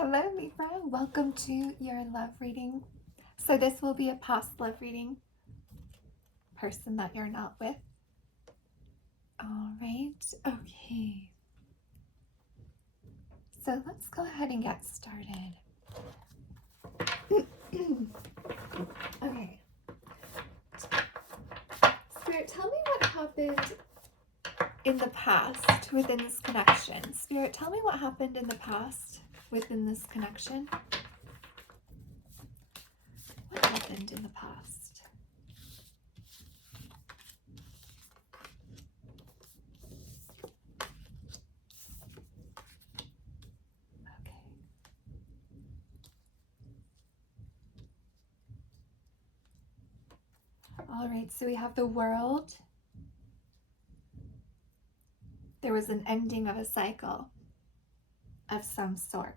Hello Libra, welcome to your love reading. So this will be a past love reading, person that you're not with. All right, okay. So let's go ahead and get started. Okay. Spirit, tell me what happened in the past within this connection. Spirit, tell me what happened in the past within this connection. What happened in the past? Okay. All right, so we have the World. There was an ending of a cycle of some sort.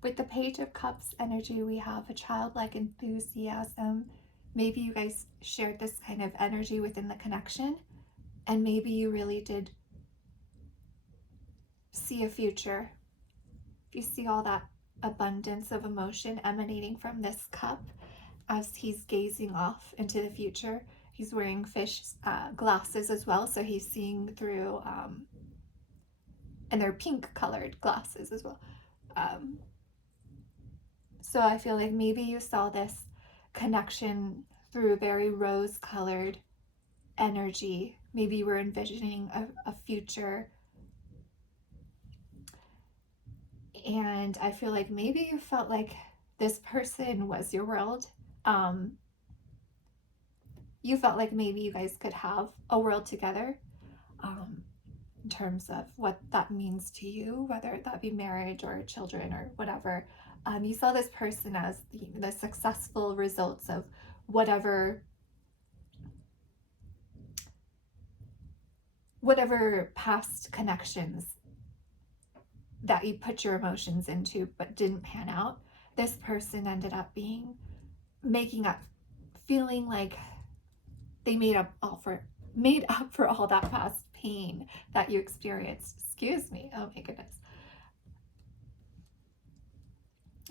With the Page of Cups energy, we have a childlike enthusiasm. Maybe you guys shared this kind of energy within the connection, and maybe you really did see a future. If you see all that abundance of emotion emanating from this cup as he's gazing off into the future. He's wearing fish glasses as well, so he's seeing through, and they're pink colored glasses as well. So I feel like maybe you saw this connection through a very rose-colored energy. Maybe you were envisioning a future. And I feel like maybe you felt like this person was your world. You felt like maybe you guys could have a world together, in terms of what that means to you, whether that be marriage or children or whatever. You saw this person as the successful results of whatever past connections that you put your emotions into but didn't pan out. This person ended up making up, feeling like they made up for all that past pain that you experienced. Excuse me. Oh my goodness.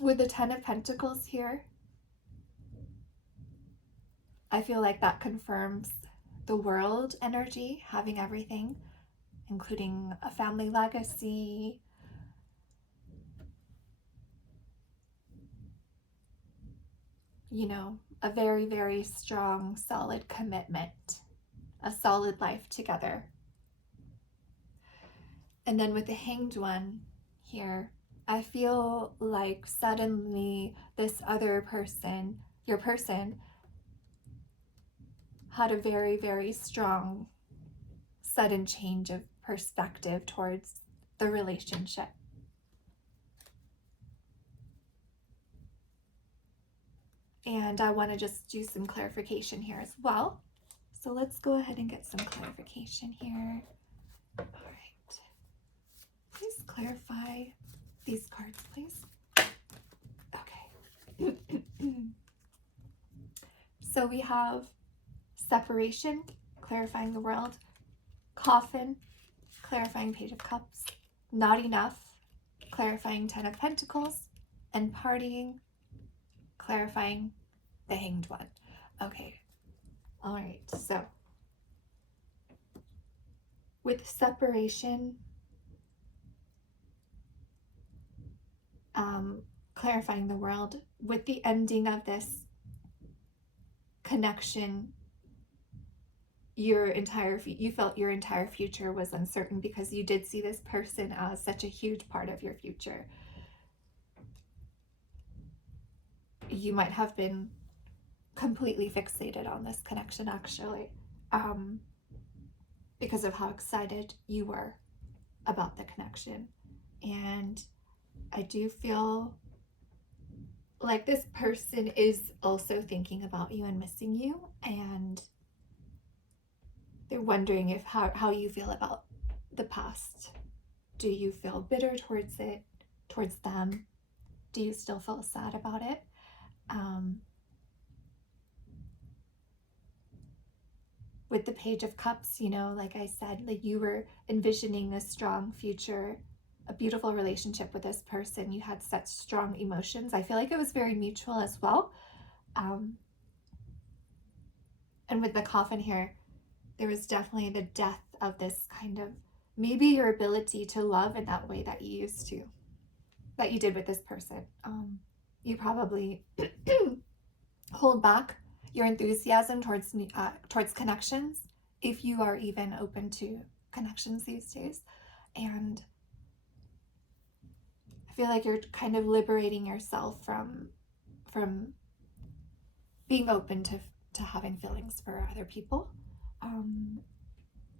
With the Ten of Pentacles here, I feel like that confirms the World energy, having everything, including a family legacy, a very, very strong, solid commitment, a solid life together. And then with the Hanged One here, I feel like suddenly this other person, your person, had a very, very strong, sudden change of perspective towards the relationship. And I want to just do some clarification here as well. So let's go ahead and get some clarification here. All right. Please clarify these cards, please. Okay. So we have separation, clarifying the World, coffin, clarifying Page of Cups, not enough, clarifying Ten of Pentacles, and partying, clarifying the Hanged One. Okay. All right. So with separation, clarifying the World, with the ending of this connection, you felt your entire future was uncertain because you did see this person as such a huge part of your future. You might have been completely fixated on this connection, actually, because of how excited you were about the connection. And I do feel like this person is also thinking about you and missing you, and they're wondering how you feel about the past. Do you feel bitter towards them? Do you still feel sad about it? With the Page of Cups, like I said, like you were envisioning a strong future, a beautiful relationship with this person. You had such strong emotions. I feel like it was very mutual as well. And with the coffin here, there was definitely the death of this kind of, maybe your ability to love in that way that you used to, that you did with this person. You probably hold back your enthusiasm towards connections, if you are even open to connections these days. And I feel like you're kind of liberating yourself from being open to having feelings for other people,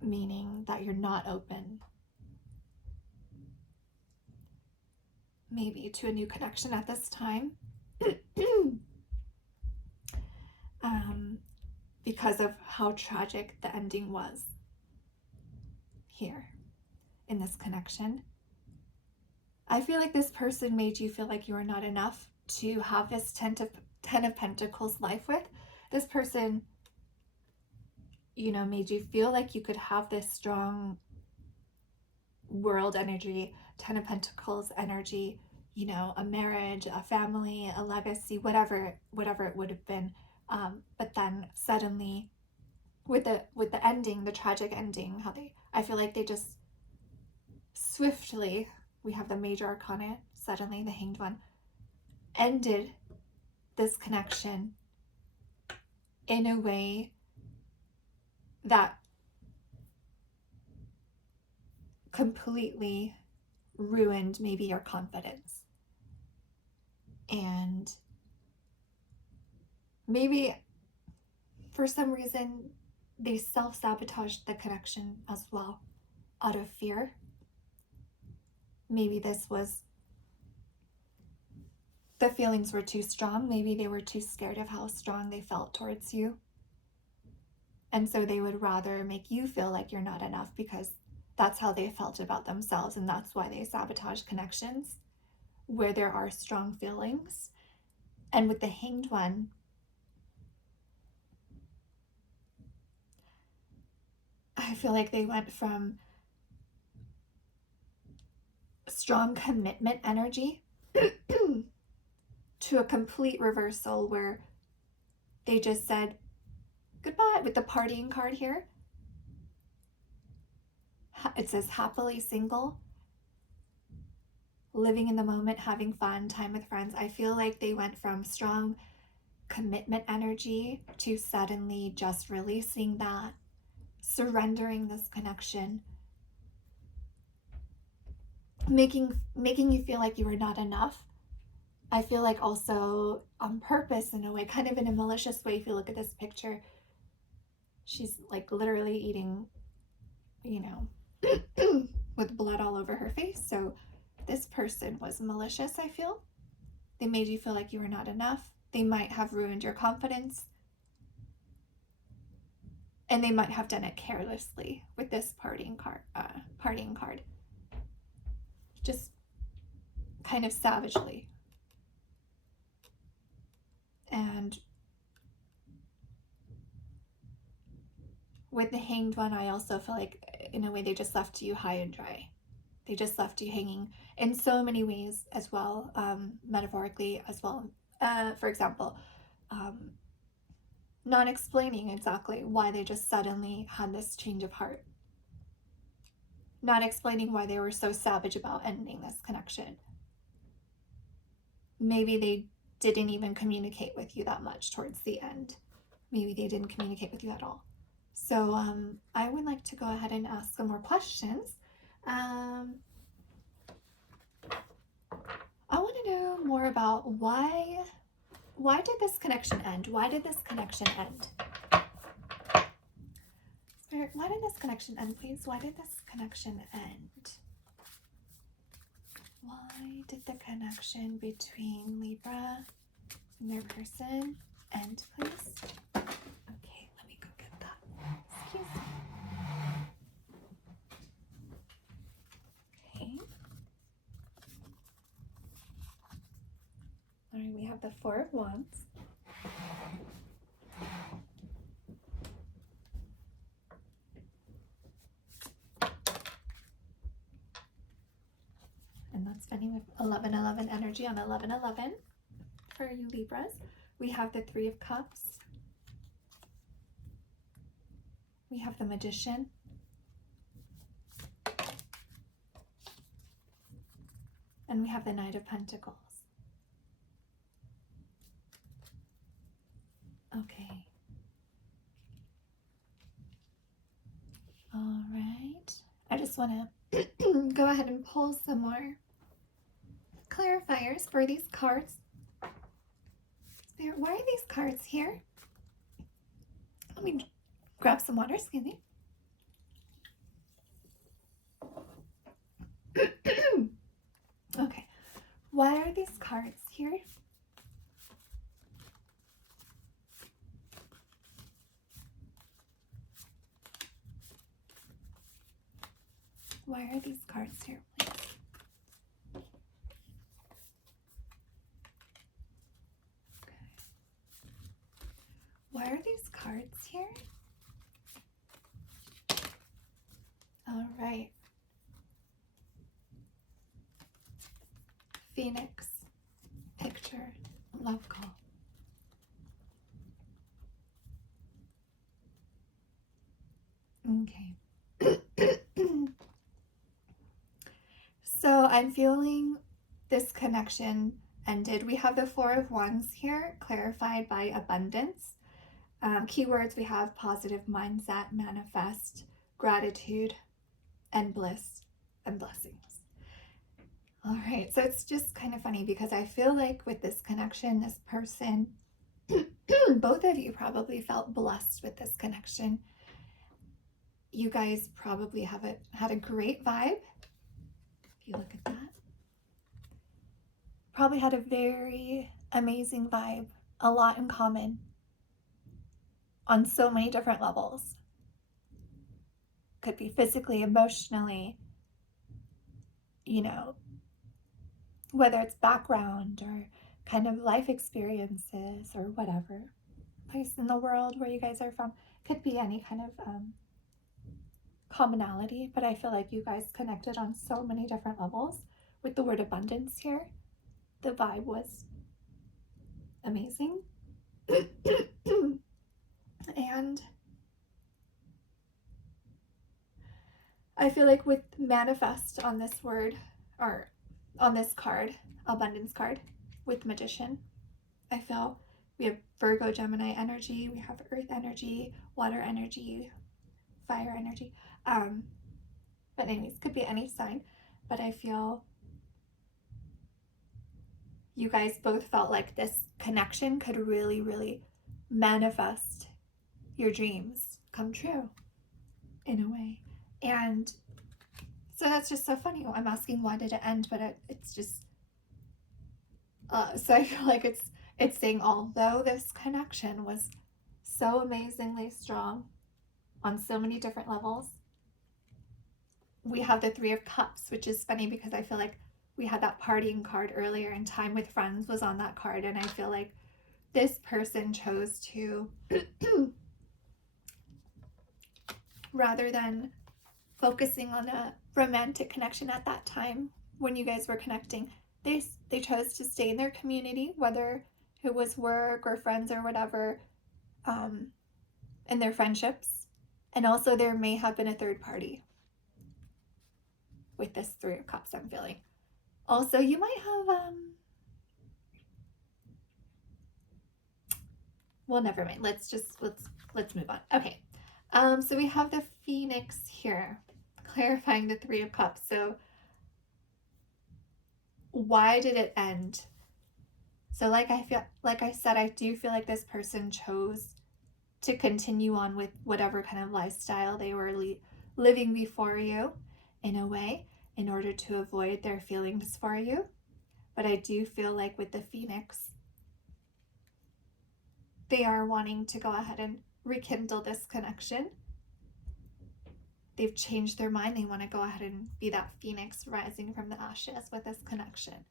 meaning that you're not open maybe to a new connection at this time. Because of how tragic the ending was here in this connection. I feel like this person made you feel like you are not enough to have this Ten of Pentacles life with. This person, made you feel like you could have this strong world energy, Ten of Pentacles energy, a marriage, a family, a legacy, whatever it would have been. But then suddenly, with the ending, the tragic ending, I feel like they just swiftly, we have the Major Arcana, suddenly the Hanged One, ended this connection in a way that completely ruined maybe your confidence. And maybe for some reason they self-sabotaged the connection as well, out of fear. Maybe the feelings were too strong. Maybe they were too scared of how strong they felt towards you. And so they would rather make you feel like you're not enough, because that's how they felt about themselves. And that's why they sabotage connections where there are strong feelings. And with the Hanged One, I feel like they went from strong commitment energy to a complete reversal where they just said goodbye. With the partying card here, it says happily single, living in the moment, having fun, time with friends. I feel like they went from strong commitment energy to suddenly just releasing that, surrendering this connection, making you feel like you were not enough. I feel like also on purpose, in a way, kind of in a malicious way. If you look at this picture, she's like literally eating, with blood all over her face. So this person was malicious, I feel. They made you feel like you were not enough. They might have ruined your confidence. And they might have done it carelessly with this partying card. Just kind of savagely. And with the Hanged One, I also feel like, in a way, they just left you high and dry. They just left you hanging in so many ways as well, metaphorically as well. For example, not explaining exactly why they just suddenly had this change of heart. Not explaining why they were so savage about ending this connection. Maybe they didn't even communicate with you that much towards the end. Maybe they didn't communicate with you at all. So I would like to go ahead and ask some more questions. I want to know more about why did this connection end? Why did this connection end? Spirit, why did this connection end, please? Why did this connection end? Why did the connection between Libra and their person end, please? Okay, let me go get that. Excuse me. Okay. All right, we have the Four of Wands. resonating with 1111 energy on 1111 for you Libras. We have the Three of Cups. We have the Magician. And we have the Knight of Pentacles. Okay. All right. I just want to go ahead and pull some more clarifiers for these cards. Why are these cards here? Let me grab some water, excuse me. Okay. Why are these cards here? Why are these cards here, please? Okay. Why are these cards here? All right. Phoenix, picture, love call. Okay. So I'm feeling this connection ended. We have the Four of Wands here, clarified by abundance. Keywords, we have positive mindset, manifest, gratitude, and bliss and blessings. All right, so it's just kind of funny because I feel like with this connection, this person, both of you probably felt blessed with this connection. You guys probably had a great vibe. If you look at that, probably had a very amazing vibe, a lot in common on so many different levels. Could be physically, emotionally, you know, whether it's background or kind of life experiences or whatever place in the world where you guys are from. Could be any kind of commonality, but I feel like you guys connected on so many different levels. With the word abundance here, the vibe was amazing. And I feel like with manifest on this word, or on this card, abundance card, with Magician, I feel we have Virgo, Gemini energy, we have earth energy, water energy, fire energy. But anyways, could be any sign. But I feel you guys both felt like this connection could really, really manifest your dreams come true in a way. And so that's just so funny. I'm asking why did it end, but it's just so I feel like it's saying although this connection was so amazingly strong on so many different levels, we have the Three of Cups, which is funny because I feel like we had that partying card earlier and time with friends was on that card, and I feel like this person chose to rather than focusing on a romantic connection at that time when you guys were connecting, they chose to stay in their community, whether it was work or friends or whatever, in their friendships. And also there may have been a third party with this Three of Cups I'm feeling. Also, you might have well, never mind. Let's move on. Okay. So we have the Phoenix here, clarifying the Three of Cups. So why did it end? So like I said, I do feel like this person chose to continue on with whatever kind of lifestyle they were living before you in a way, in order to avoid their feelings for you. But I do feel like with the Phoenix, they are wanting to go ahead and rekindle this connection. They've changed their mind. They want to go ahead and be that Phoenix rising from the ashes with this connection.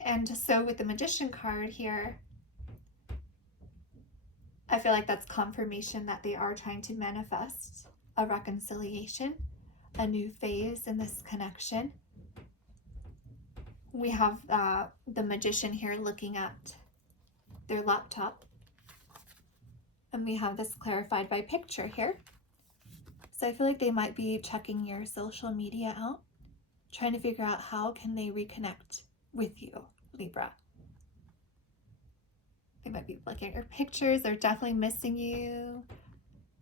And so with the Magician card here, I feel like that's confirmation that they are trying to manifest a reconciliation. a new phase in this connection. We have the Magician here looking at their laptop. And we have this clarified by picture here. So I feel like they might be checking your social media out, trying to figure out how can they reconnect with you, Libra. They might be looking at your pictures. They're definitely missing you.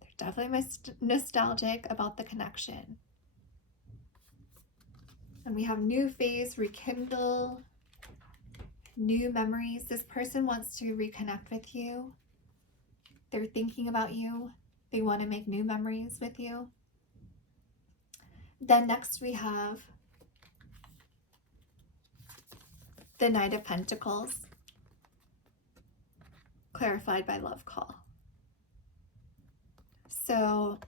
They're definitely nostalgic about the connection. And we have new phase, rekindle, new memories. This person wants to reconnect with you. They're thinking about you. They want to make new memories with you. Then next we have the Knight of Pentacles, clarified by love call. So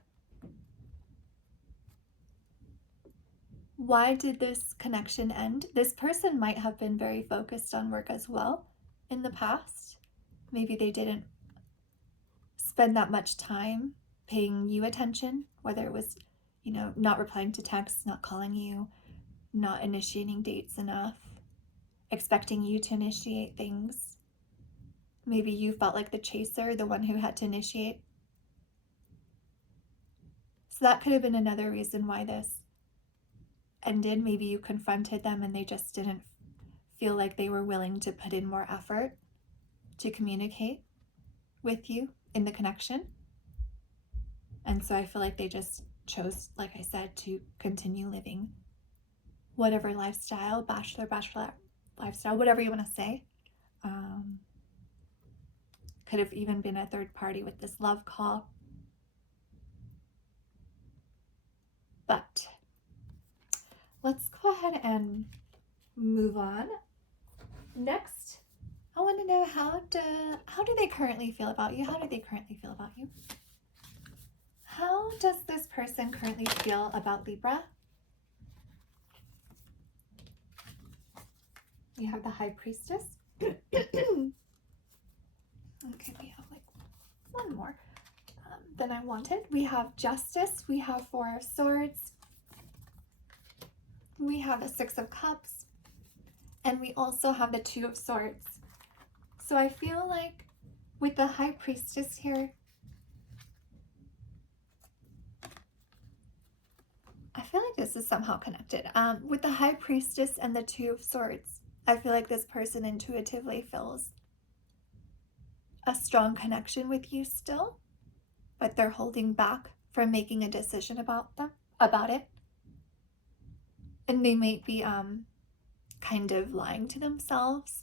why did this connection end? This person might have been very focused on work as well in the past. Maybe they didn't spend that much time paying you attention, whether it was, not replying to texts, not calling you, not initiating dates enough, expecting you to initiate things. Maybe you felt like the chaser, the one who had to initiate. So that could have been another reason why this ended. Maybe you confronted them and they just didn't feel like they were willing to put in more effort to communicate with you in the connection. And so I feel like they just chose, like I said, to continue living whatever lifestyle, bachelor lifestyle, whatever you want to say. Could have even been a third party with this love call. But let's go ahead and move on. Next, I want to know how do they currently feel about you? How do they currently feel about you? How does this person currently feel about Libra? We have the High Priestess. Okay, we have like one more than I wanted. We have Justice. We have Four of Swords. We have the Six of Cups. And we also have the Two of Swords. So I feel like with the High Priestess here, I feel like this is somehow connected. With the High Priestess and the Two of Swords, I feel like this person intuitively feels a strong connection with you still, but they're holding back from making a decision about it. And they might be kind of lying to themselves,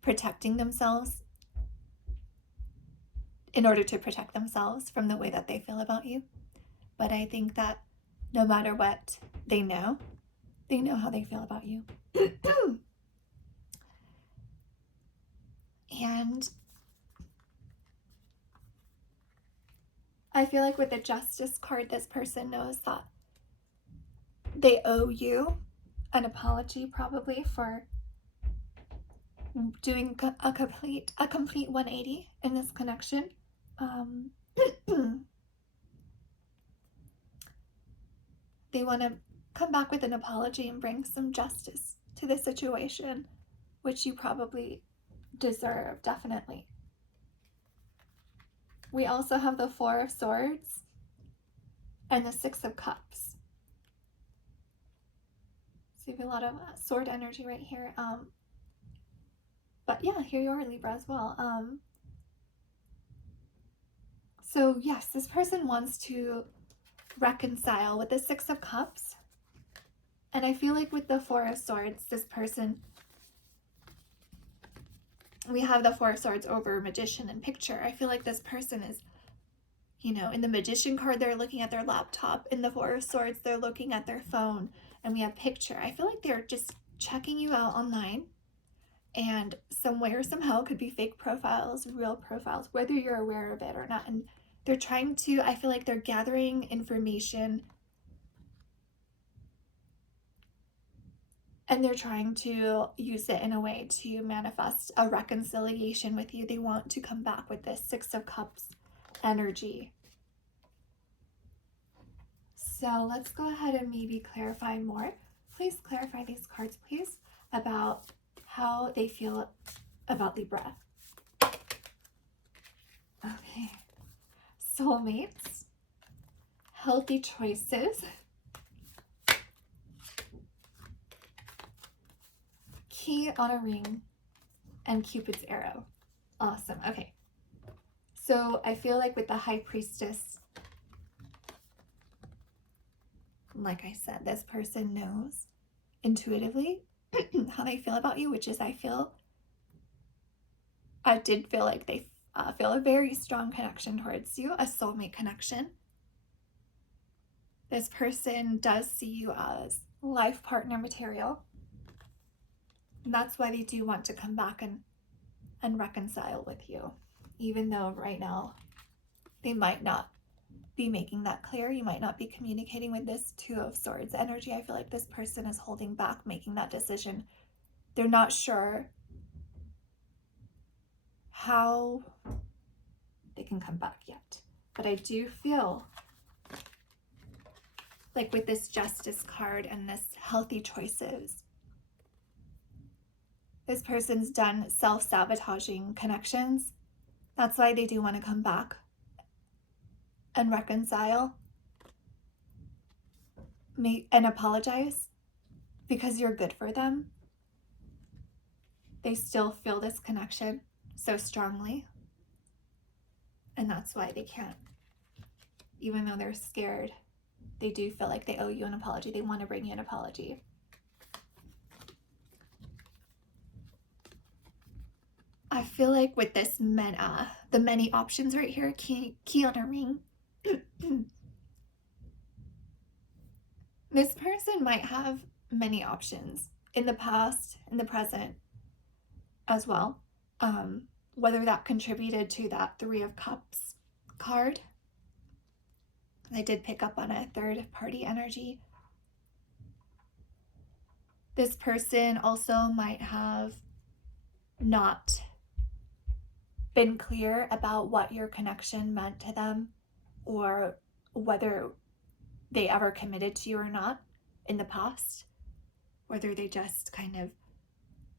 protecting themselves in order to protect themselves from the way that they feel about you. But I think that no matter what, they know how they feel about you. And I feel like with the Justice card, this person knows that they owe you an apology, probably, for doing a complete 180 in this connection. They want to come back with an apology and bring some justice to the situation, which you probably deserve, definitely. We also have the Four of Swords and the Six of Cups. So you have a lot of sword energy right here. But yeah, here you are, Libra, as well. So yes, this person wants to reconcile with the Six of Cups. And I feel like with the Four of Swords, this person, we have the Four of Swords over Magician and picture. I feel like this person is, in the Magician card, they're looking at their laptop. In the Four of Swords, they're looking at their phone. And we have picture. I feel like they're just checking you out online. And somewhere, somehow, could be fake profiles, real profiles, whether you're aware of it or not. And they're trying to, I feel like they're gathering information. And they're trying to use it in a way to manifest a reconciliation with you. They want to come back with this Six of Cups energy. So let's go ahead and maybe clarify more. Please clarify these cards, please, about how they feel about Libra. Okay. Soulmates. Healthy choices. Key on a ring. And Cupid's arrow. Awesome. Okay. So I feel like with the High Priestess, like I said, this person knows intuitively how they feel about you, which is I did feel like they feel a very strong connection towards you, a soulmate connection. This person does see you as life partner material. And that's why they do want to come back and reconcile with you, even though right now they might not be making that clear. You might not be communicating with this Two of Swords energy. I feel like this person is holding back making that decision. They're not sure how they can come back yet. But I do feel like with this Justice card and this healthy choices, this person's done self-sabotaging connections. That's why they do want to come back and reconcile and apologize, because you're good for them. They still feel this connection so strongly, and that's why they can't, even though they're scared, they do feel like they owe you an apology. They want to bring you an apology. I feel like with this the many options right here, key on a ring, this person might have many options in the past, in the present as well. Whether that contributed to that Three of Cups card. I did pick up on a third party energy. This person also might have not been clear about what your connection meant to them, or whether they ever committed to you or not in the past, whether they just kind of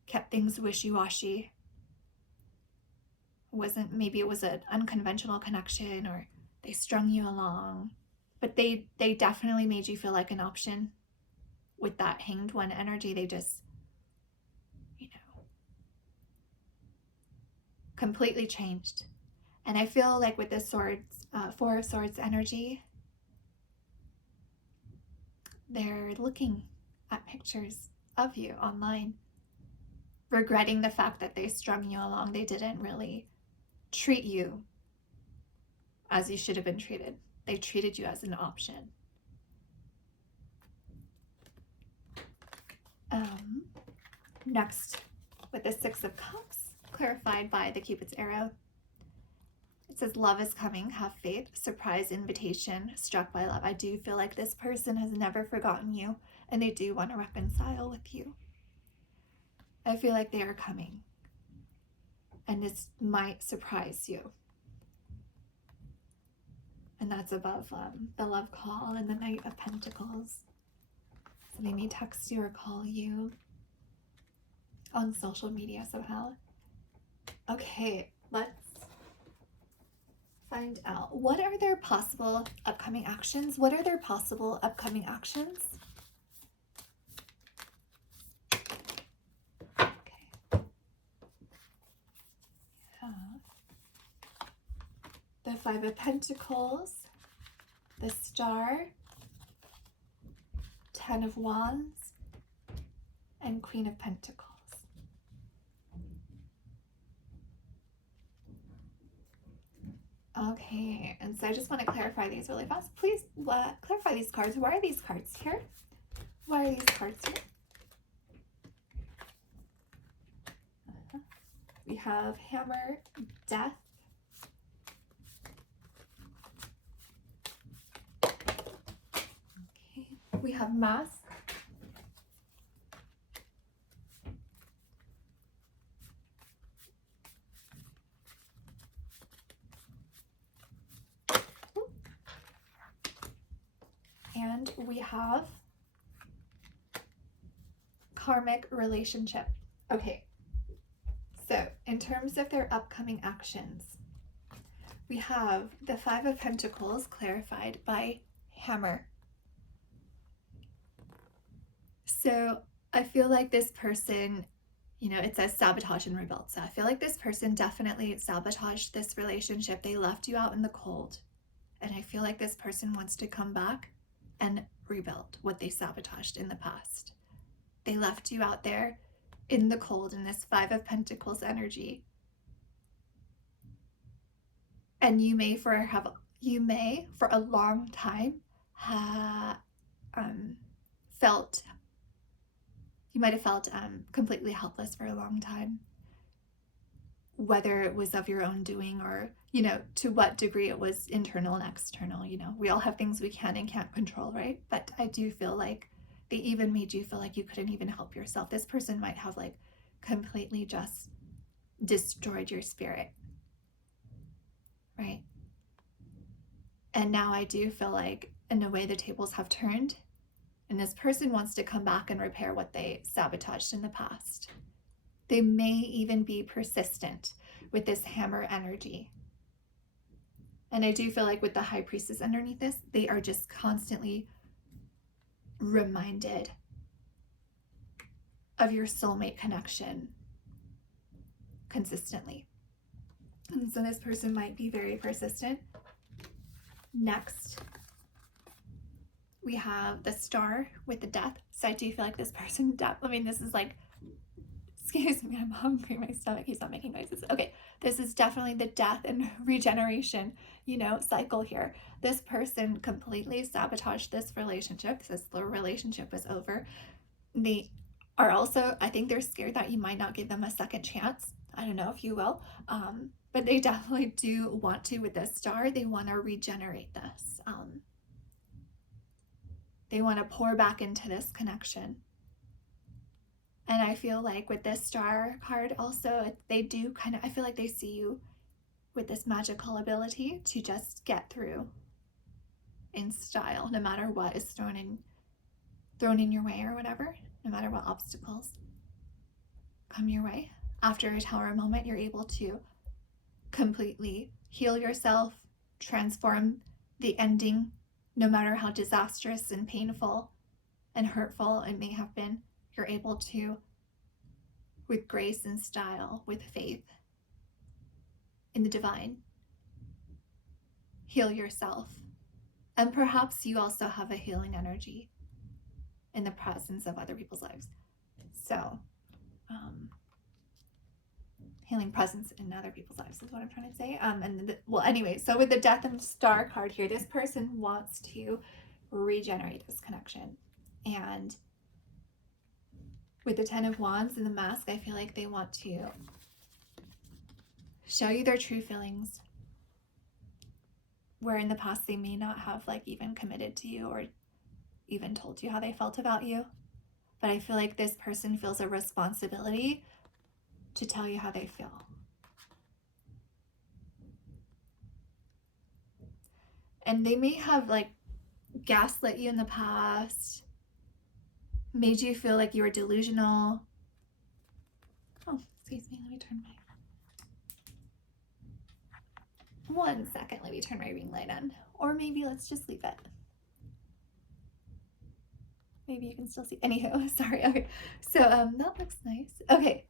kept things wishy-washy. Maybe it was an unconventional connection, or they strung you along, but they definitely made you feel like an option with that Hanged One energy. They just, completely changed. And I feel like with the Swords, Four of Swords energy, they're looking at pictures of you online, regretting the fact that they strung you along. They didn't really treat you as you should have been treated. They treated you as an option. Next, with the Six of Cups, clarified by the Cupid's arrow, it says, love is coming, have faith, surprise invitation, struck by love. I do feel like this person has never forgotten you, and they do want to reconcile with you. I feel like they are coming, and this might surprise you. And that's above the love call and the Knight of Pentacles. So they may text you or call you on social media somehow. Okay, let's find out. What are their possible upcoming actions? What are their possible upcoming actions? Okay. The Five of Pentacles, the Star, Ten of Wands, and Queen of Pentacles. Okay, and so I just want to clarify these really fast. Please clarify these cards. Why are these cards here? Why are these cards here? We have Hammer, Death, okay. We have Mask, and And we have karmic relationship. Okay, so in terms of their upcoming actions, we have the Five of Pentacles clarified by Hammer. So I feel like this person, you know, it says sabotage and rebuild. So I feel like this person definitely sabotaged this relationship. They left you out in the cold. And I feel like this person wants to come back and rebuild what they sabotaged in the past. They left you out there in the cold in this Five of Pentacles energy. And you may for a long time you might have felt completely helpless for a long time, whether it was of your own doing or, you know, to what degree it was internal and external. You know, we all have things we can and can't control, right? But I do feel like they even made you feel like you couldn't even help yourself. This person might have like completely just destroyed your spirit, right? And now I do feel like in a way the tables have turned and this person wants to come back and repair what they sabotaged in the past. They may even be persistent with this Hammer energy. And I do feel like with the High Priestess underneath this, they are just constantly reminded of your soulmate connection consistently. And so this person might be very persistent. Next, we have the Star with the Death. So I do feel like this person, this is like, excuse me, I'm hungry. My stomach keeps on making noises. Okay, this is definitely the death and regeneration, you know, cycle here. This person completely sabotaged this relationship. This the relationship was over. They are also, I think they're scared that you might not give them a second chance. I don't know if you will, but they definitely do want to with this Star. They want to regenerate this. They want to pour back into this connection. And I feel like with this Star card also, they do kind of, I feel like they see you with this magical ability to just get through in style, no matter what is thrown in your way or whatever, no matter what obstacles come your way. After a Tower moment, you're able to completely heal yourself, transform the ending, no matter how disastrous and painful and hurtful it may have been. You're able to, with grace and style, with faith in the divine, heal yourself. And perhaps you also have a healing energy in the presence of other people's lives. So, healing presence in other people's lives is what I'm trying to say. Anyway, so with the Death and Star card here, this person wants to regenerate this connection. And with the Ten of Wands and the Mask, I feel like they want to show you their true feelings, where in the past they may not have like even committed to you or even told you how they felt about you. But I feel like this person feels a responsibility to tell you how they feel. And they may have like gaslit you in the past, made you feel like you were delusional. Oh, excuse me, let me turn my ring light on. Or maybe let's just leave it. Maybe you can still see. Anywho, sorry. Okay, so that looks nice. Okay,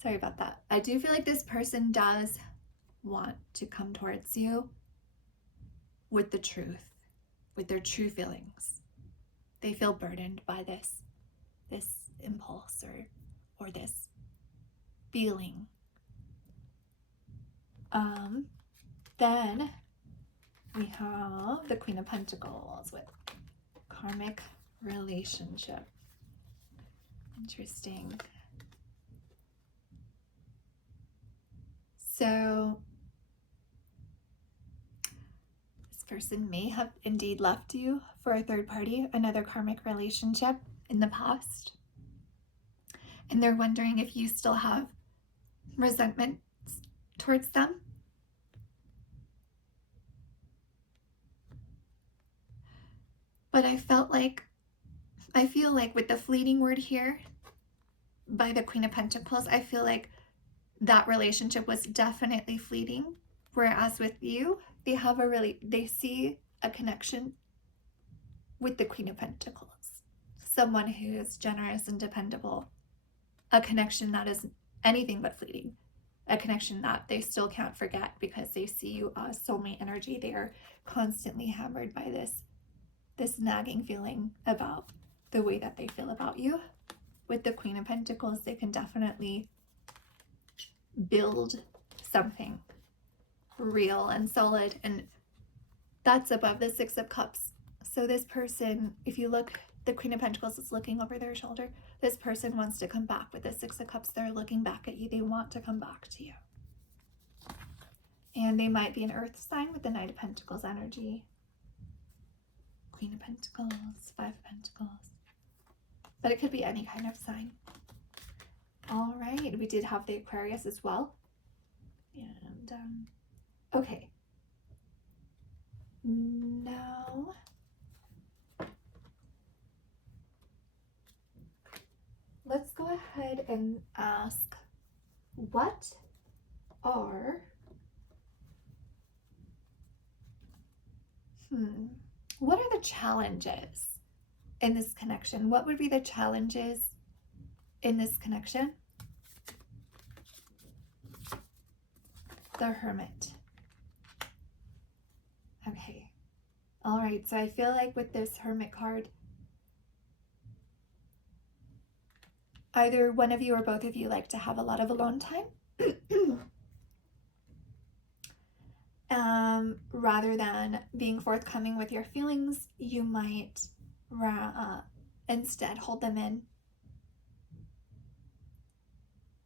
sorry about that. I do feel like this person does want to come towards you with the truth, with their true feelings. They feel burdened by this impulse or this feeling. Then we have the Queen of Pentacles with karmic relationship. Interesting. So this person may have indeed left you for a third party, another karmic relationship in the past. And they're wondering if you still have resentment towards them. But I feel like with the fleeting word here by the Queen of Pentacles, I feel like that relationship was definitely fleeting. Whereas with you, they see a connection with the Queen of Pentacles. Someone who is generous and dependable. A connection that is anything but fleeting. A connection that they still can't forget because they see you as soulmate energy. They are constantly hammered by this nagging feeling about the way that they feel about you. With the Queen of Pentacles, they can definitely build something real and solid, and that's above the Six of Cups. So this person, if you look, the Queen of Pentacles is looking over their shoulder. This person wants to come back. With the Six of Cups, they're looking back at you. They want to come back to you. And they might be an earth sign with the Knight of Pentacles energy. Queen of Pentacles, Five of Pentacles. But it could be any kind of sign. All right, we did have the Aquarius as well. And, okay. Now, let's go ahead and ask, what are the challenges in this connection? What would be the challenges in this connection? The Hermit. Okay. All right. So I feel like with this Hermit card, either one of you or both of you like to have a lot of alone time. Rather than being forthcoming with your feelings, you might instead hold them in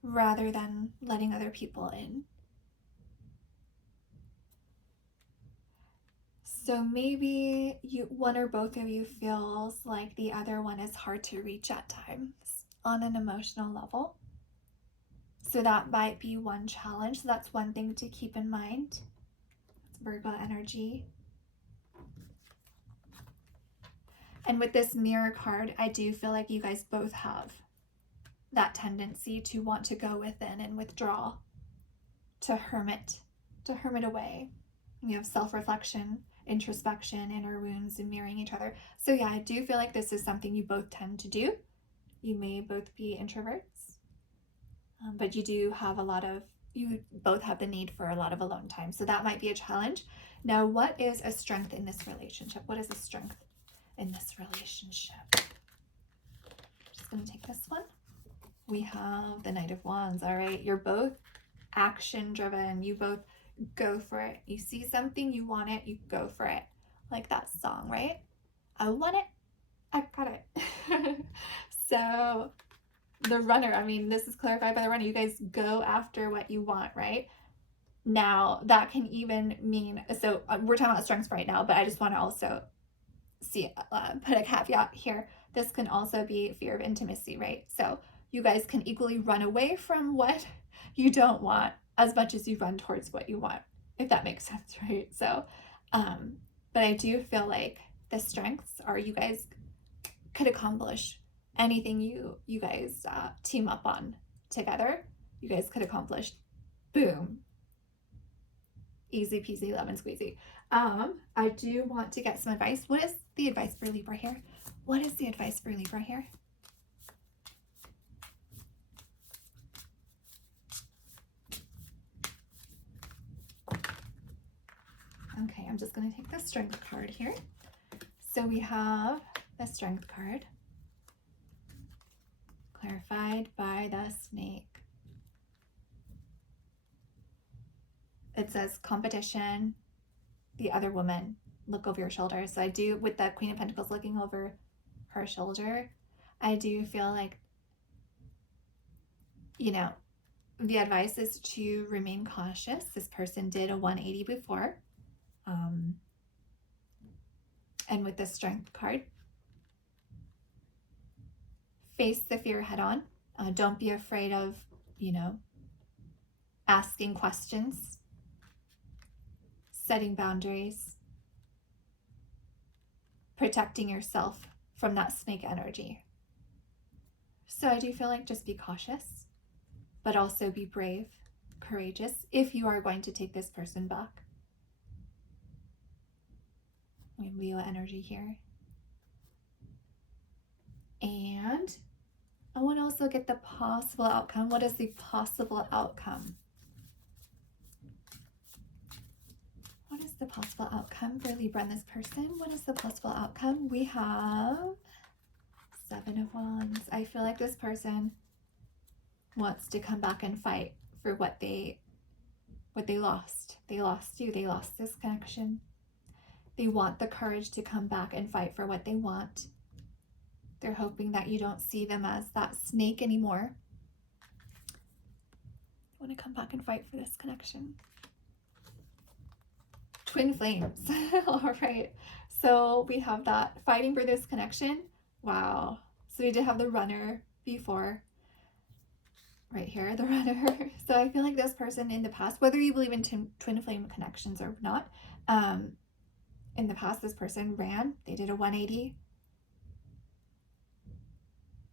rather than letting other people in. So maybe one or both of you feels like the other one is hard to reach at times on an emotional level. So that might be one challenge. So that's one thing to keep in mind. It's Virgo energy. And with this Mirror card, I do feel like you guys both have that tendency to want to go within and withdraw, to hermit away. You have self-reflection, introspection, inner wounds, and mirroring each other. So yeah, I do feel like this is something you both tend to do. You may both be introverts, but you both have the need for a lot of alone time. So that might be a challenge. Now, what is a strength in this relationship? What is a strength in this relationship? I'm just going to take this one. We have the Knight of Wands. All right, you're both action driven. You both go for it. You see something, you want it, you go for it. Like that song, right? I want it, I got it. So the runner, I mean, this is clarified by the runner. You guys go after what you want, right? Now, that can even mean, so we're talking about strengths right now, but I just want to also put a caveat here. This can also be fear of intimacy, right? So you guys can equally run away from what you don't want as much as you run towards what you want, if that makes sense, right? So, but I do feel like the strengths are you guys could accomplish anything you guys team up on together. You guys could accomplish, boom, easy peasy lemon squeezy. I do want to get some advice. What is the advice for Libra here? What is the advice for Libra here? Okay, I'm just going to take the Strength card here. So we have the Strength card, clarified by the Snake. It says competition, the other woman, look over your shoulder. So I do, with the Queen of Pentacles looking over her shoulder, I do feel like, you know, the advice is to remain cautious. This person did a 180 before. And with the Strength card, face the fear head on. Don't be afraid of, asking questions, setting boundaries, protecting yourself from that snake energy. So I do feel like just be cautious, but also be brave, courageous if you are going to take this person back. We have Leo energy here. And I want to also get the possible outcome. What is the possible outcome? What is the possible outcome for Libra and this person? What is the possible outcome? We have 7 of Wands. I feel like this person wants to come back and fight for what they lost. They lost you. They lost this connection. They want the courage to come back and fight for what they want. They're hoping that you don't see them as that snake anymore. They want to come back and fight for this connection. Twin flames. All right. So we have that fighting for this connection. Wow. So we did have the runner before. Right here, the runner. So I feel like this person in the past, whether you believe in twin flame connections or not, in the past, this person ran. They did a 180.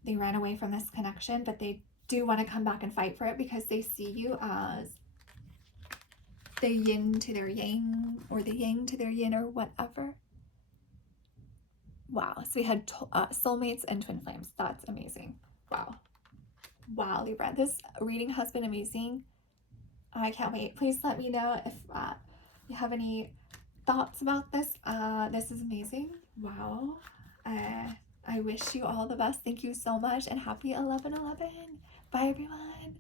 They ran away from this connection, but they do want to come back and fight for it because they see you as the yin to their yang, or the yang to their yin, or whatever. Wow. So we had soulmates and twin flames. That's amazing. Wow. Wow, Libra. This reading has been amazing. I can't wait. Please let me know if you have any thoughts about this. This is amazing. Wow. I wish you all the best. Thank you so much, and happy 11/11. Bye, everyone.